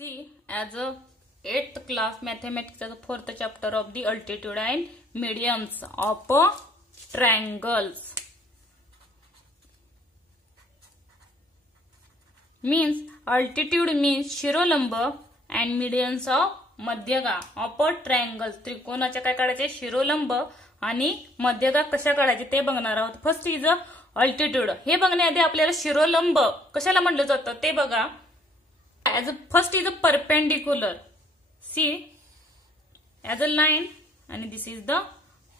See, as a 8th class mathematics as a 4th chapter of the altitude and medians of triangles. Means altitude means शिरोलंब and medians of मध्यगा of a triangle. त्रिकोणाच्या काय काढायचे शिरोलंब आणि मध्यगा कशा काढायचे ते बघणार आहोत. First is altitude. हे बघण्याआधी आपल्याला शिरोलंब कशाला म्हटलं जातं ते बघा. As a first is a perpendicular. See, as a line, and this is the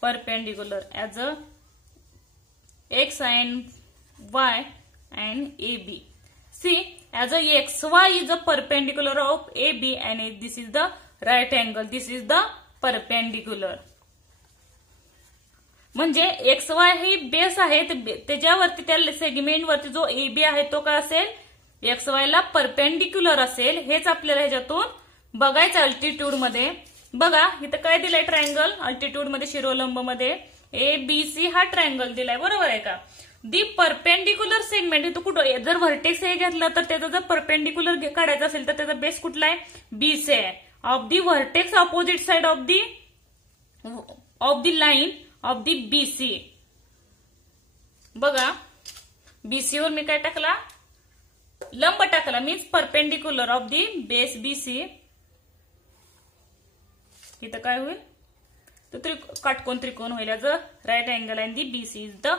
perpendicular as a x and y and AB. See, as a xy is a perpendicular of AB, and this is the right angle. This is the perpendicular. म्हणजे xy ही base आहे, त्याच्यावरती त्या segment वरती जो AB आहे तो काय असेल, XY ला परपेंडिक्युलर असेल. हेच आपल्याला ह्याच्यातून बघायचं अल्टिट्यूड मध्ये. बघा इथं काय दिलंय ट्रायंगल अल्टिट्यूड मध्ये शिरोलंब मध्ये ABC हा ट्रायंगल दिलाय, बरोबर आहे का. दी परपेंडिक्युलर सेगमेंट इथं कुठं जर व्हर्टेक्स हे घेतलं तर त्याचा जर परपेंडिक्युलर काढायचा असेल तर त्याचा बेस कुठला आहे, BC आहे. Of the vertex opposite side of the line of the BC. बघा BC वर मी काय टाकला, लंब टाकला. Means perpendicular of the base BC. इथं काय होईल तर काटकोन त्रिकोण होईल. याच right angle and the BC is the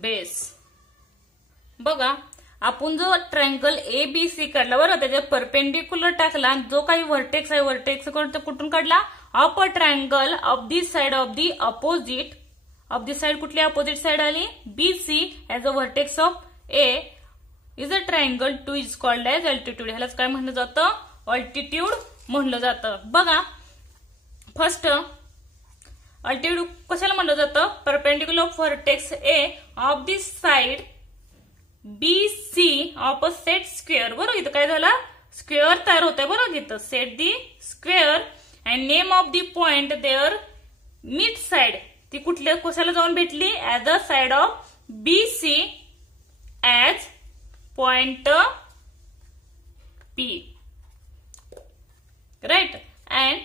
base. बघा आपण जो ट्रायंगल ABC काढला बरोबर, त्याच्या परपेंडिक्युलर टाकला. जो काही व्हर्टेक्स आहे व्हर्टेक्स कुठून काढला, of a triangle of the side of the opposite. Of the side कुठली अपोजिट साइड आली, BC as a vertex of A is a triangle. 2 is called as altitude. ह्यालाच काय म्हणलं जातं, अल्टिट्यूड म्हणलं जातं. बघा फर्स्ट अल्टिट्यूड कशाला म्हणलं जातं, perpendicular of vertex A of the side BC of a set square. बरोबर इथं काय झालं, स्क्वेअर तयार होत आहे. बरोबर इथं set the square and name of the point there mid side. ती कुठल्या कशाला जाऊन भेटली, as a side of BC as point P, right, and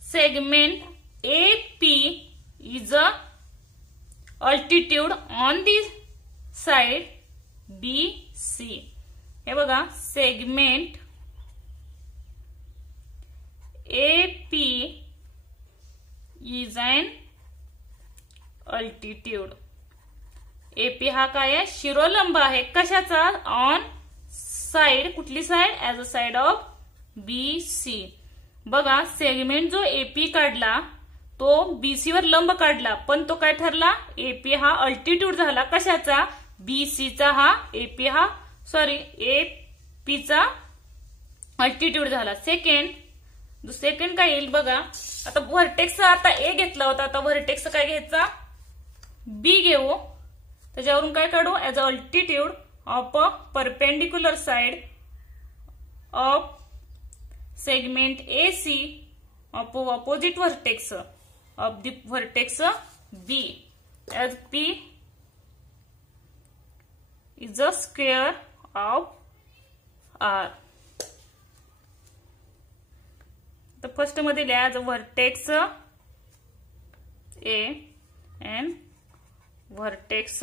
segment AP is a altitude on the side BC. हे बघा segment AP is an altitude. AP हा काय आहे, शिरोलंब आहे. कशाचा, ऑन साइड, कुठली side, as a side of BC. बघा segment जो AP काढला तो BC वर लंब काढला, पण तो काय ठरला, AP हा अल्टिट्यूड झाला. कशाचा, BC चा हा AP चा अल्टिट्यूड झाला. सेकंड काय येईल बघा. आता व्हर्टेक्स आता A घेतला होता, आता व्हर्टेक्स काय घ्यायचा, B घेऊ. त्याच्यावरून काय काढू, as a altitude of a perpendicular side of segment AC of opposite vertex of the vertex B as P is a square of R. तर फर्स्ट मध्ये लिहा as a vertex A and vertex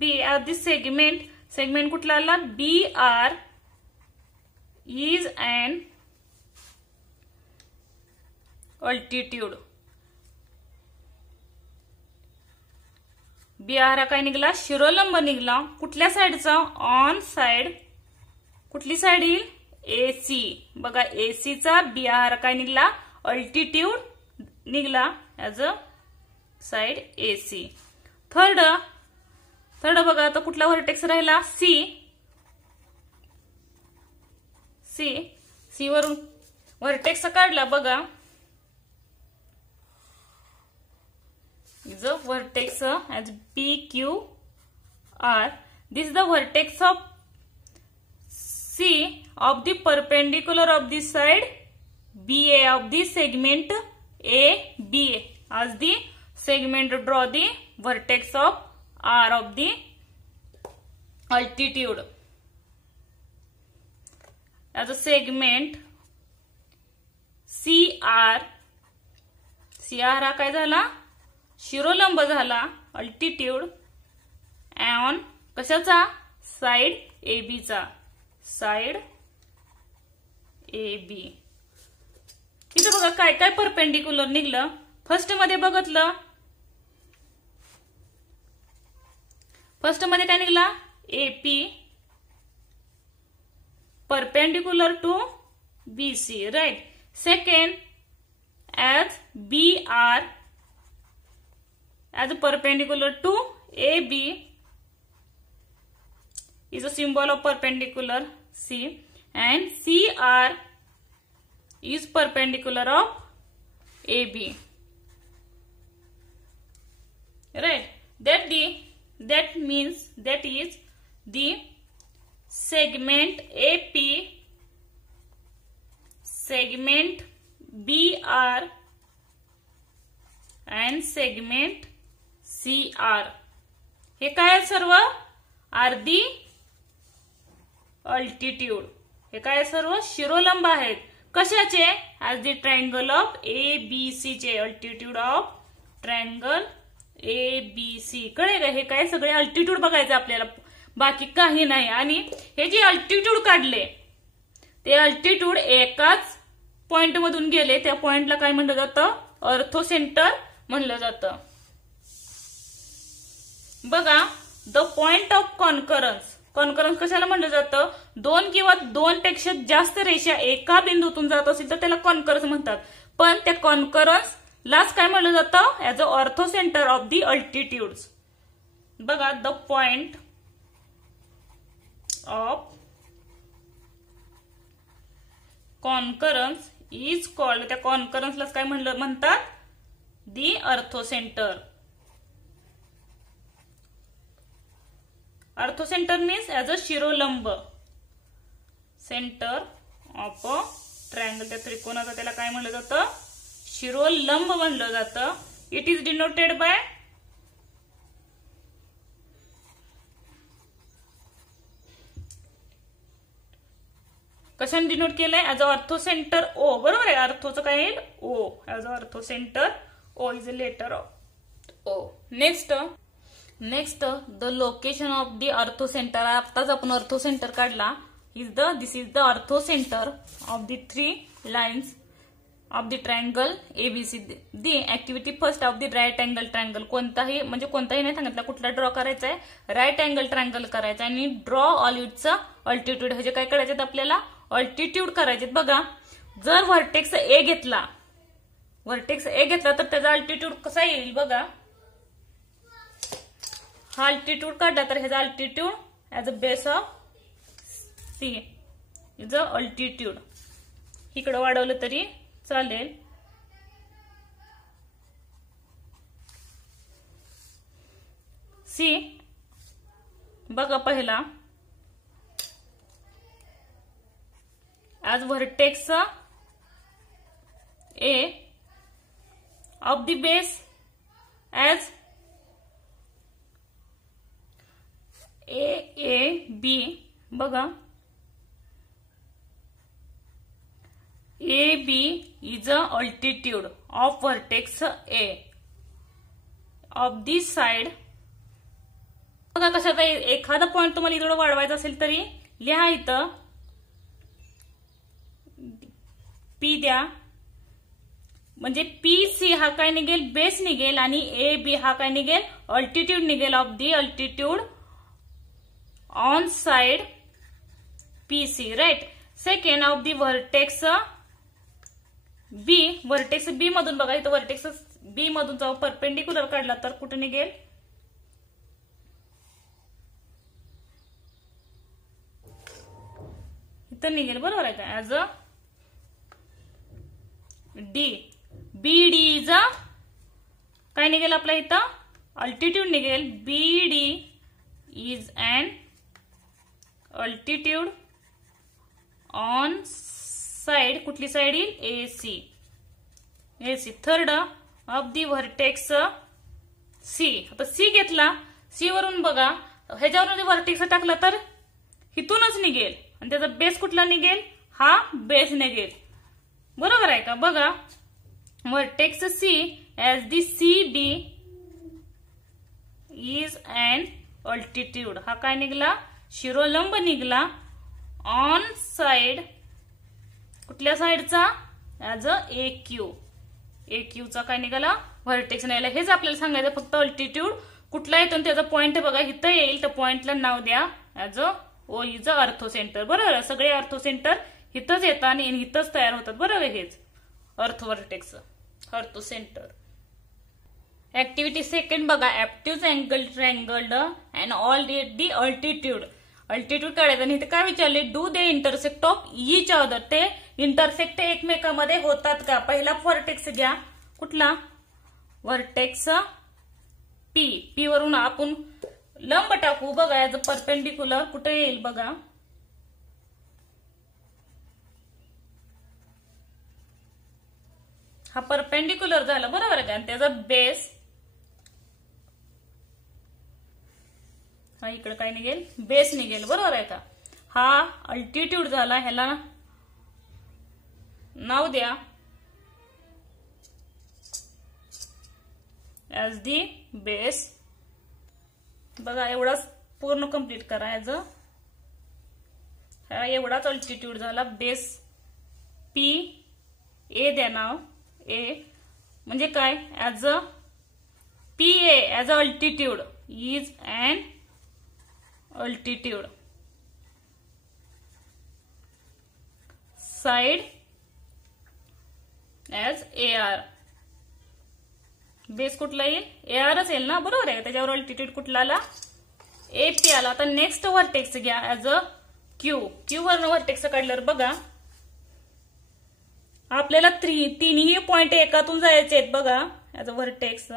B at the segment कुठला आला, BR is an altitude. BR हा काय निघाला, शिरोलंब निघाला. कुठल्या साइडचा, ऑन साइड. कुठली साइड येईल, AC. बघा AC चा BR काय निघाला, अल्टिट्यूड निघाला as a side AC. Third बघा आता कुठला व्हर्टेक्स राहिला, C वरून व्हर्टेक्स काढला. बघा is a vertex as PQR. This the vertex of C of the perpendicular of the side BA of the segment AB as the segment. Draw the vertex of R of the altitude. As a segment CR हा काय झाला, शिरोलंब झाला altitude on कशाचा, side AB चा, side AB. इथे बघा काय काय परपेंडिक्युलर निघलं. फर्स्ट मध्ये बघितलं, फर्स्ट मध्ये काय निघला, AP perpendicular to BC, right. Second as BR as a perpendicular to AB is a symbol of perpendicular C, and CR is perpendicular of AB, right. That means that is the segment AP, segment BR and segment CR हे काय सर्व are the altitude, हे काय सर्व शिरोलंब आहेत. कशाचे, as the triangle of ABC चे, altitude of triangle ABC. कळे का, हे काय सगळे अल्टिट्यूड बघायचं आपल्याला, बाकी काही नाही. आणि हे जे अल्टिट्यूड काढले ते अल्टिट्यूड एकाच पॉइंट मधून गेले, त्या पॉइंटला काय म्हणलं जातं, अर्थोसेंटर म्हणलं जातं. बघा, the point of concurrence, concurrence कशाला म्हणलं जातं, दोन किंवा दोन पेक्षा जास्त रेषा एका बिंदूतून जात असेल तर त्याला कॉन्करन्स म्हणतात. पण त्या कॉन्करन्स लाच काय म्हणलं जातं, as a orthocentre of the altitudes. बघा, the point of concurrence is called, त्या कॉन्करन्सलाच काय म्हणतात, the orthocentre. Orthocentre means as a शिरोलंब, सेंटर ऑफ अ ट्रायंगल, त्या त्रिकोणाचा त्याला काय म्हणलं जातं, शिरोलंब म्हणलं जातं. इट इज डिनोटेड बाय कशाने डिनोट केलंय, ऍज अ अर्थोसेंटर O, बरोबर आहे. अर्थोचं काय येईल, O, as a orthocentre O is a letter of O. Next the location of the orthocentre. आताच आपण अर्थोसेंटर काढला. This is the orthocentre of the 3 lines of the triangle ABC. The activity first of the right angle triangle. कोणताही नाही सांगितलं, कुठला draw करायचा आहे, right angle triangle करायचा आणि ड्रॉ ऑल इट्स अल्टिट्यूड. हे जे काय करायचे आपल्याला, अल्टिट्यूड करायचे. बघा, जर व्हर्टेक्स A घेतला, तर त्याचा अल्टिट्यूड कसा येईल, बघा, हा अल्टिट्यूड काढला तर ह्याचा altitude as a base of C is a altitude. इकडे वाढवलं तरी चालेल. C बघा, पहिला as vertex A of the base as AAB. बघा, AB is a altitude of vertex A of this side. बघा कशाचा, एखादा पॉइंट तुम्हाला इकडे वाढवायचा असेल तरी लिहा, इथं P द्या, म्हणजे PC हा काय निघेल, बेस निघेल, आणि AB हा काय निघेल, अल्टिट्यूड निघेल of the altitude on side PC, right. Second of the vertex B, vertex B मधून बघा, इथं व्हर्टेक्स B मधून जाऊ परपेंडिक्युलर काढला तर कुठे निघेल, इथं निघेल, बरोबर आहे का, as a D. BD is a काय निघेल आपला, इथं अल्टिट्यूड निघेल. BD is an altitude on side, कुठली साइड येईल, AC. Third of the vertex C. आता C घेतला, C वरून बघा, ह्याच्यावरून व्हर्टेक्स टाकला तर इथूनच निघेल, आणि त्याचा बेस कुठला निघेल, हा बेस निघेल. बरोबर आहे का? बघा, vertex C as the C B is and altitude. हा काय निघला? शिरोलंब निघला. ऑन साइड, कुठल्या साइडचा? As a A Q. ए क्यूचा काय निघाला? व्हर्टेक्स निघाला. हेच आपल्याला सांगायचं. फक्त अल्टिट्यूड कुठला येतो त्याचा पॉइंट बघा इथं येईल, तर पॉइंटला नाव द्या as a O is a अर्थोसेंटर. बरोबर, सगळे अर्थोसेंटर इथंच येतात आणि इथंच तयार होतात. बरोबर, हेच अर्थोव्हर्टेक्स, अर्थोसेंटर. ऍक्टिव्हिटी सेकंड बघा, obtuse angle triangle and all the altitude. Altitude काढायचं आणि इथे काय विचारले? Do they intersect of each other. ते इंटरसेक्ट एकमेकांमध्ये होतात का? पहिला व्हर्टेक्स घ्या. कुठला? Vertex P. पी वरून आपण लंब टाकू. बघा, याचं परपेंडिक्युलर कुठे येईल? बघा, हा परपेंडिक्युलर झाला. बरोबर आहे का? आणि त्याचा बेस हा इकडे काय निघेल? बेस निघेल. बरोबर आहे का? हा अल्टिट्यूड झाला. ह्याला नाव द्या ऍज दी बेस. बघा, एवढाच पूर्ण कंप्लीट करा. ऍज अ हा एवढाच अल्टिट्यूड झाला. Base P. ए द्या नाव. ए म्हणजे काय? As a P A as a altitude is and altitude. Side as A R. Base कुठला येईल? ए आरच येईल ना. बरोबर आहे. त्याच्यावर अल्टिट्यूड कुठला आला? ए पी आला. आता नेक्स्ट व्हर्टेक्स घ्या ऍज अ क्यू. क्यू वरनं व्हर्टेक्स काढल्यावर बघा, आपल्याला तिन्ही पॉइंट एकातून जायचे आहेत. बघा, ऍज अ व्हर्टेक्स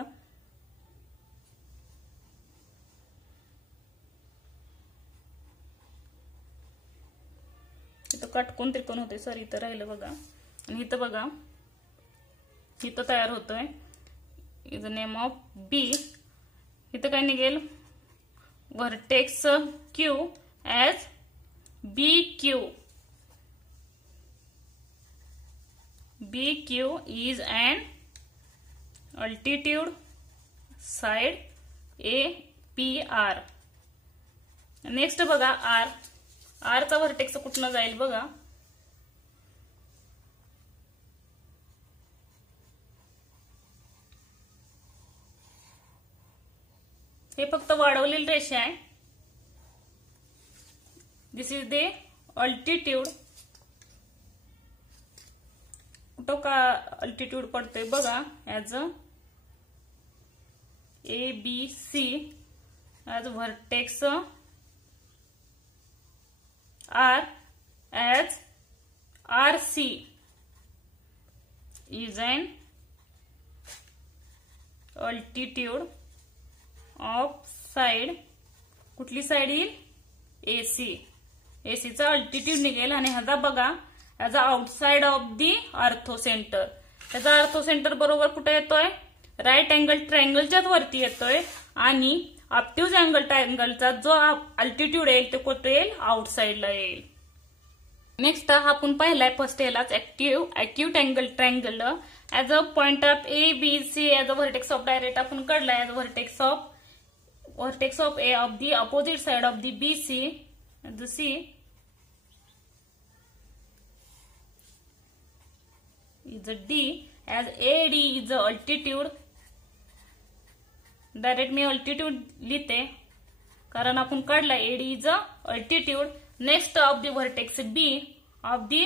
इथं काटकोन त्रिकोण होते. सॉरी, इथं राहिलं बघा. आणि इथं बघा, इथं तयार होतोय is a name of B. इथं काय निघेल? Vertex Q as B Q. B Q is and altitude side A P R. Next बघा, आर. आरचा व्हर्टेक्स कुठनं जाईल? बघा, हे फक्त वाढवलेली रेषा आहे. This is the altitude. कुठं का अल्टिट्यूड पडतोय? बघा, as a A B C as vertex R as R C is an altitude of side. कुठली साइड येईल? एसी. एसीचा अल्टिट्यूड निघेल. आणि ह्याचा बघा, ह्याचा आउटसाइड ऑफ दी अर्थोसेंटर. त्याचा अर्थोसेंटर बरोबर कुठे येतोय? राईट अँगल ट्रायंगलच्याच वरती येतोय. आणि ऑप्टिव्ह अँगल ट्रायंगलचा जो अल्टिट्यूड येईल ते कुठे येईल? आउटसाइडला येईल. नेक्स्ट हा आपण पाहिलाय फर्स्ट यालाच acute angle triangle as a point of A B C as a vertex of direct आपण काढलाय as vertex of A of the opposite side of the B C the C is a D as AD is the altitude. Direct मी altitude लिहिते कारण आपण काढला AD is a altitude. Next of the vertex B of the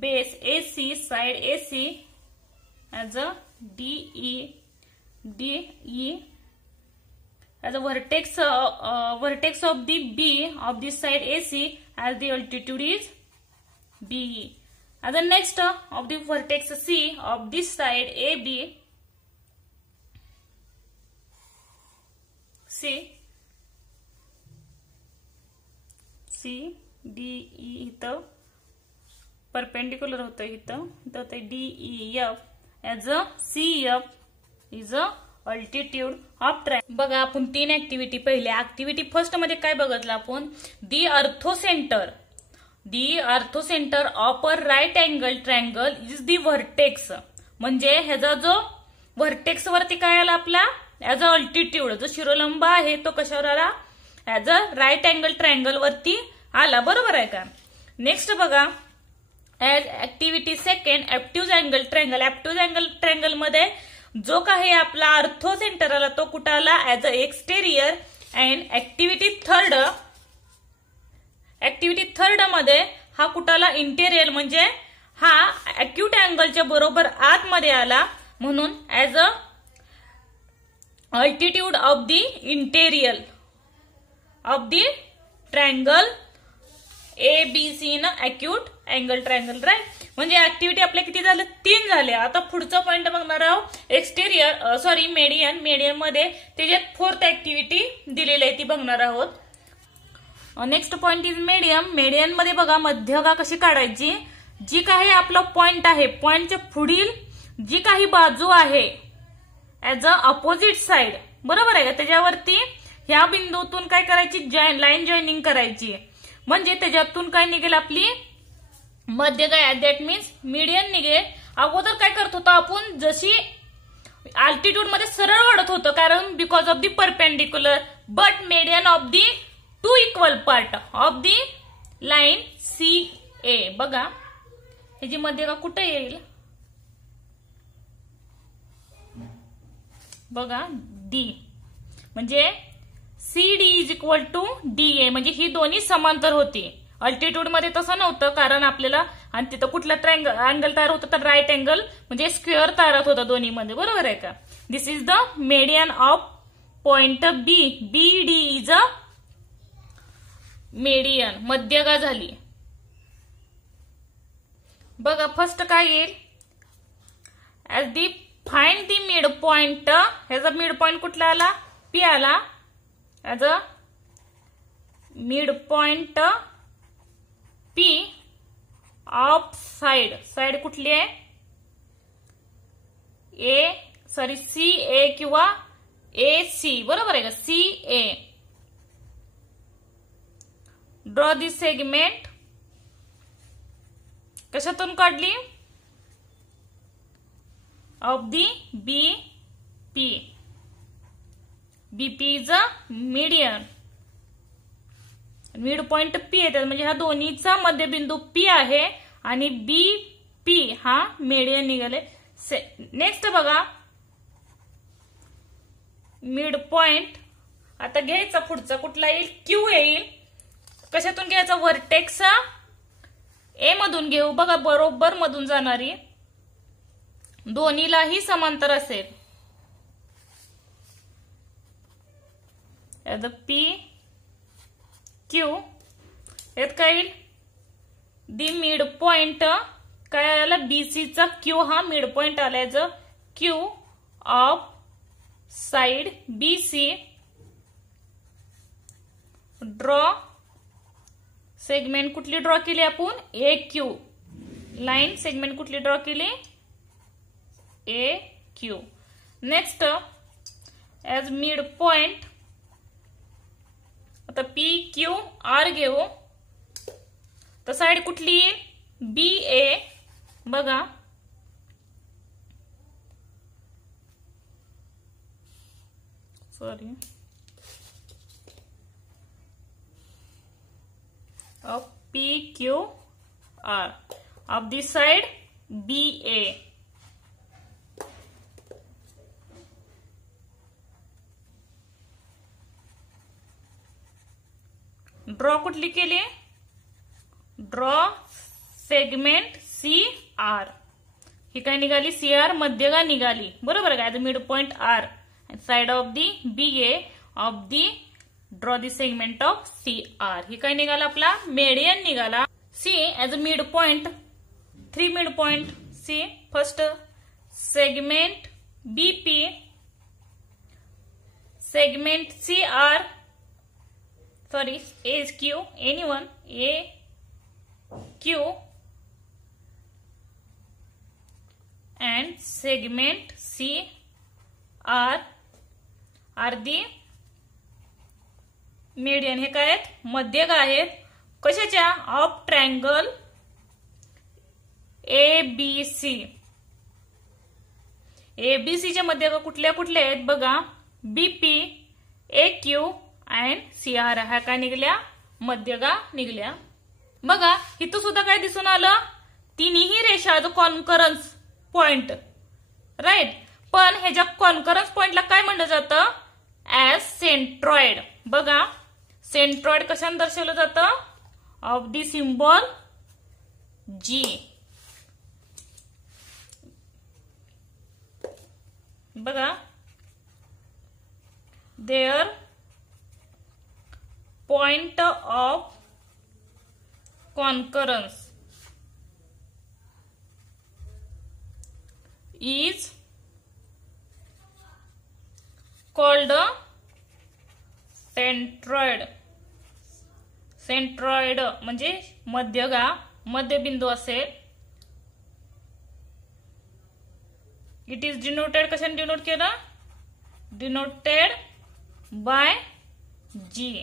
base AC side AC as a DE as a vertex of the B of the side AC as the altitude is BE. As the next of the vertex C of this side AB DE इथं perpendicular होतं इथं DEF as a CF is a altitude of track. बघा आपण तीन activity पहिल्या activity first मध्ये काय बघितलं आपण? The orthocentre the orthocentre of a right angle triangle is the vertex. म्हणजे ह्याचा जो व्हर्टेक्स वरती काय आला आपला ऍज अ अल्टिट्यूड, जो शिरोलंब आहे तो कशावर आला, as a right angle triangle वरती आला. बरोबर आहे का. नेक्स्ट बघा, as activity second obtuse angle triangle. Obtuse angle triangle मध्ये जो काही आपला ऑर्थोसेंटर आला तो कुठं आला, as a exterior. And activity third मध्ये हा कुठं आला, इंटेरियर. म्हणजे हा अॅक्यूट अँगलच्या बरोबर आतमध्ये आला, म्हणून as a altitude of the interior of the triangle ABC न अॅक्यूट अँगल ट्रायंगल. राईट. म्हणजे ऍक्टिव्हिटी आपल्या किती झालं, 3 झाले. आता पुढचा पॉइंट बघणार आहोत, एक्सटेरियर मेडियन. मेडियन मध्ये त्याच्यात 4th ऍक्टिव्हिटी दिलेली आहे ती बघणार आहोत. Next point is median. Median मध्ये बघा मध्यगा कशी काढायची. जी काही आपला पॉइंट आहे, पॉइंटच्या पुढील जी काही बाजू आहे ऍज अ अपोजिट साइड, बरोबर आहे का, त्याच्यावरती ह्या बिंदूतून काय करायची, लाईन जॉईनिंग करायची. म्हणजे त्याच्यातून काय निघेल, आपली मध्यगा. दॅट मीन्स मीडियन निघेल. अगोदर काय करत होतो आपण, जशी अल्टिट्यूड मध्ये सरळ वाढत होतं, कारण because of the perpendicular. But median of the 2 equal part of the line CA. बघा ह्याची मध्यगा कुठे येईल, बघा D. म्हणजे CD is equal to DA. म्हणजे ही दोन्ही समांतर होती. अल्टिट्यूड मध्ये तसं नव्हतं, कारण आपल्याला आणि तिथं कुठला अँगल तयार होतं, तर राईट अँगल म्हणजे स्क्वेअर तयार होता दोन्ही मध्ये. बरोबर आहे का. This is the median of point B. BD is a median, मध्यगा झाली. बघा फर्स्ट काय येईल, as the find the mid point. ह्याचा मिड पॉइंट कुठला आला, P आला. As a mid point P of side. Side कुठली आहे, CA किंवा AC. बरोबर आहे का, CA. Draw the segment. कशातून काढली, of the BP. BP is a median. Mid point P येतात, म्हणजे हा दोन्हीचा मध्यबिंदू P आहे आणि BP हा मीडियन निघाले. नेक्स्ट बघा, मिड पॉइंट आता घ्यायचा पुढचा कुठला येईल, Q येईल. कशातून घ्यायचा, व्हर्टेक्स A मधून घेऊ. बघा बरोबर मधून जाणारी, दोन्हीलाही समांतर असेल. P Q. यात काय येईल, दी मिड पॉइंट काय आला, BC चा Q हा मिड पॉइंट आला. ज Q of side BC. Draw segment कुठली ड्रॉ केली आपण, AQ. लाईन सेगमेंट कुठली ड्रॉ केली, AQ. Next as mid point आता PQR घेऊ. तर साइड कुठली येईल, BA. बघा sorry of PQR of the side BA. Draw कुठली केली, ड्रॉ सेगमेंट CR. ही काय निघाली, CR मध्यगा निघाली. बरोबर आहे का, mid point R. Side of the BA of the draw the segment of CR. ही काय निघाला, आपला मेडियन निघाला. C as a mid point, 3 mid point C. First segment BP, segment CR, sorry AQ, anyone, AQ and segment CR are the median. हे काय आहेत, मध्यगा आहेत. कशाच्या? Of triangle ABC. ABCच्या मध्यगा कुठल्या कुठल्या आहेत बघा? BP, AQ अँड CR ह्या काय निघल्या? मध्यगा निघल्या. बघा इथं सुद्धा काय दिसून आलं? तिन्ही रेषा कॉन्करन्स पॉइंट, राईट. पण ह्याच्या कॉन्करन्स पॉइंटला काय म्हणलं जातं? As centroid. बघा सेंट्रॉइड कशाने दर्शवलं जातं? Of the symbol G. बघा their point of concurrence is called centroid. Centroid म्हणजे मध्यगा, मध्यबिंदू असेल. इट इज डिनोटेड, कशाने डिनोट केलं? Denoted by G.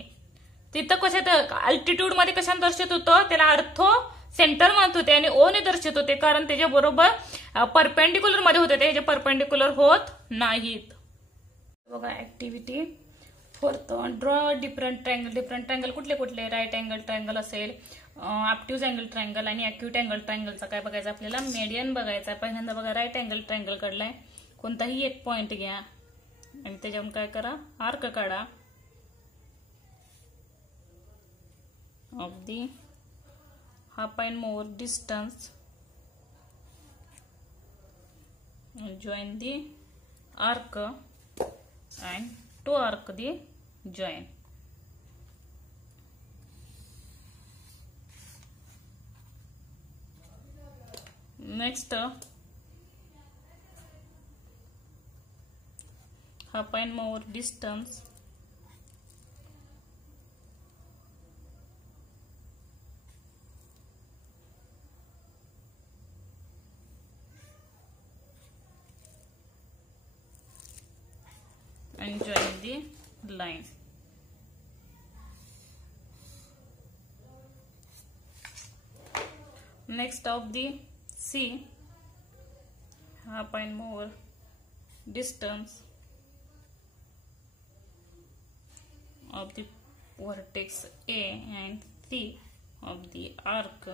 तिथं कशात अल्टिट्यूड मध्ये कशाने दर्शवत होतं? त्याला अर्थो सेंटर म्हणत होते आणि ओ ने दर्शवत होते, कारण त्याच्या बरोबर परपेंडिक्युलर मध्ये होते, ते परपेंडिक्युलर होत नाहीत. बघा activity fourth, draw different triangle. Different triangle कुठले कुठले? राईट अँगल ट्रायंगल असेल, ऑब्ट्यूज अँगल ट्रायंगल आणि अॅक्यूट अँगल ट्रायंगलचा काय बघायचं आपल्याला? मीडियन बघायचा. पहिल्यांदा बघा राईट अँगल ट्रायंगल काढलाय. कोणताही एक पॉइंट घ्या आणि त्याच्यावर काय करा? आर्क काढा of the half and more distance and join the arc and to arc the join. Next half and more distance and join the line. Next of the C, half and more distance of the vertex A and C of the arc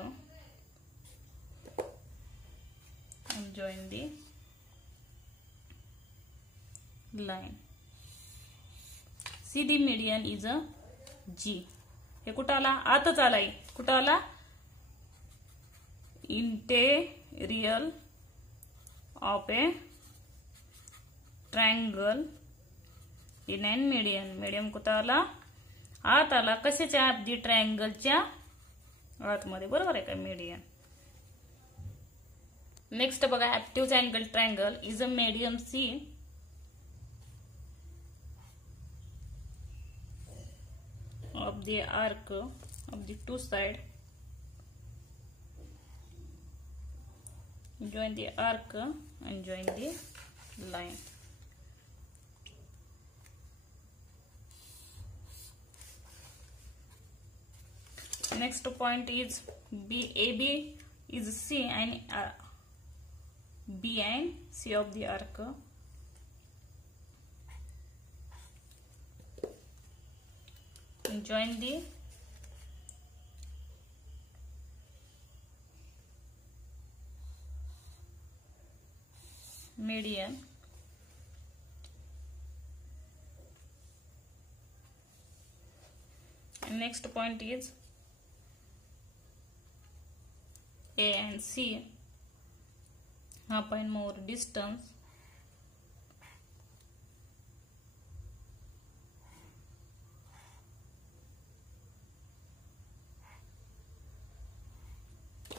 and join the line. See the median is a G. हे कुठं आला? आतच आलाय. कुठं आला? Interior of A triangle in an median. Medium कुठं आला? आत आला. कशाच्या? अब्दी ट्रायंगलच्या आतमध्ये. बरोबर आहे का? मीडियन. नेक्स्ट बघा active angle triangle is a medium C of the arc of the two side. Join the arc and join the line. Next point is AB is C and B and C of the arc. And join the median. And next point is A and C, half and more distance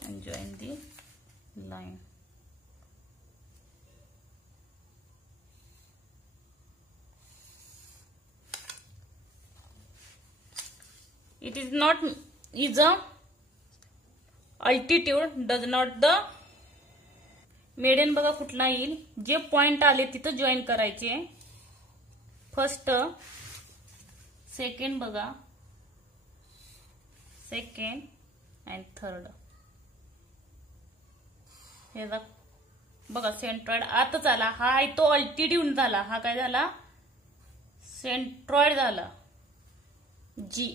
and join the line. It is not is a altitude does not the median. बघा कुठला येईल? जे point आले तिथं join करायचे. First, second बघा, second and third. हे बघा सेंट्रॉइड आतच आला. हा आहे तो अल्टिट्यूड झाला. हा काय झाला? सेंट्रॉइड झाला जी.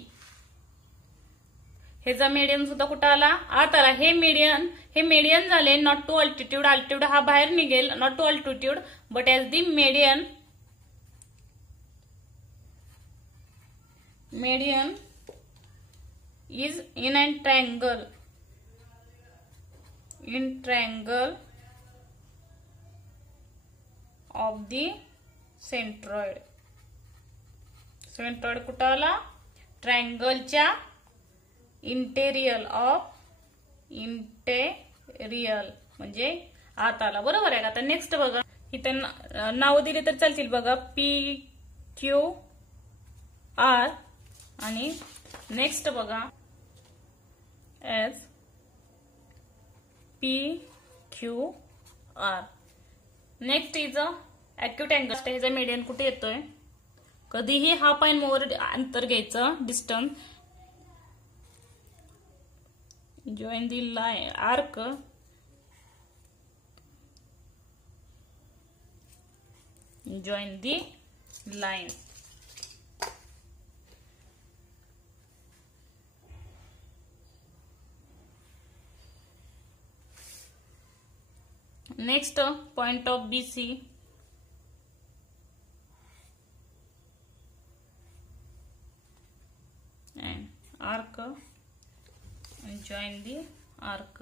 ह्याचा मीडियन सुद्धा कुठं आला? आत आला. हे मीडियन झाले नॉट टू अल्टिट्यूड. अल्टिट्यूड हा बाहेर निघेल, not to altitude but as the median is in an triangle of the centroid. Centroid कुठं आला? ट्रायंगलच्या इंटेरियल म्हणजे आत आला. बरोबर आहे का? आता नेक्स्ट बघा, इथं नाव दिले तर चालतील बघा. PQR आणि नेक्स्ट बघा S PQR. Next is acute angle. ह्याचा मीडियन कुठे येतोय? कधीही हाफ अँड मोर अंतर घ्यायचं, distance. Join the line arc join the line. Next point of BC and arc and join the arc.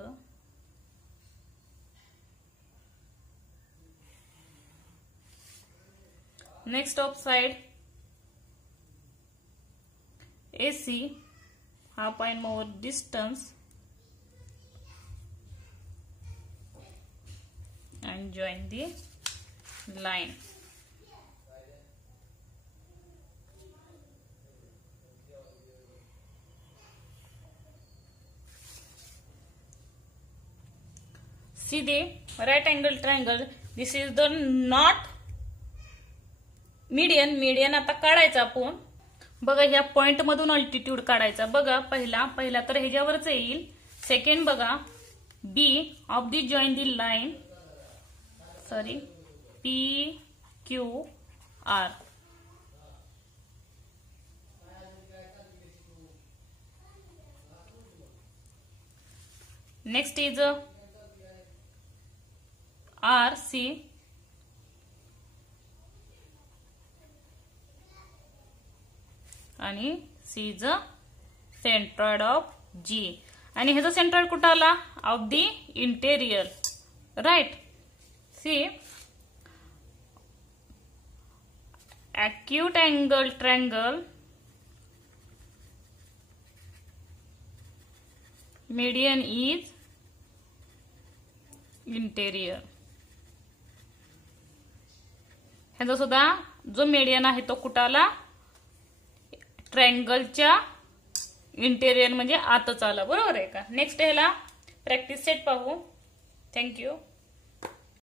Next of side AC, half and more distance and join the line. See the right angle triangle. This is the not median आता काढायचा आपण. बघा ह्या point मधून altitude काढायचा. बघा पहिला तर ह्याच्यावरच येईल. सेकंड बघा B of the join the line, sorry PQR. Next is RC आणि C is a centroid of G. आणि ह्याचा सेंट्रॉइड कुठं आला? Of the interior, right. See acute angle triangle median is interior. ह्याचा सुद्धा जो मीडियन आहे तो कुठं आला? ट्रायंगलच्या इंटेरियर म्हणजे आतच आला. बरोबर आहे का? नेक्स्ट ह्याला प्रॅक्टिस सेट पाहू. थँक्यू.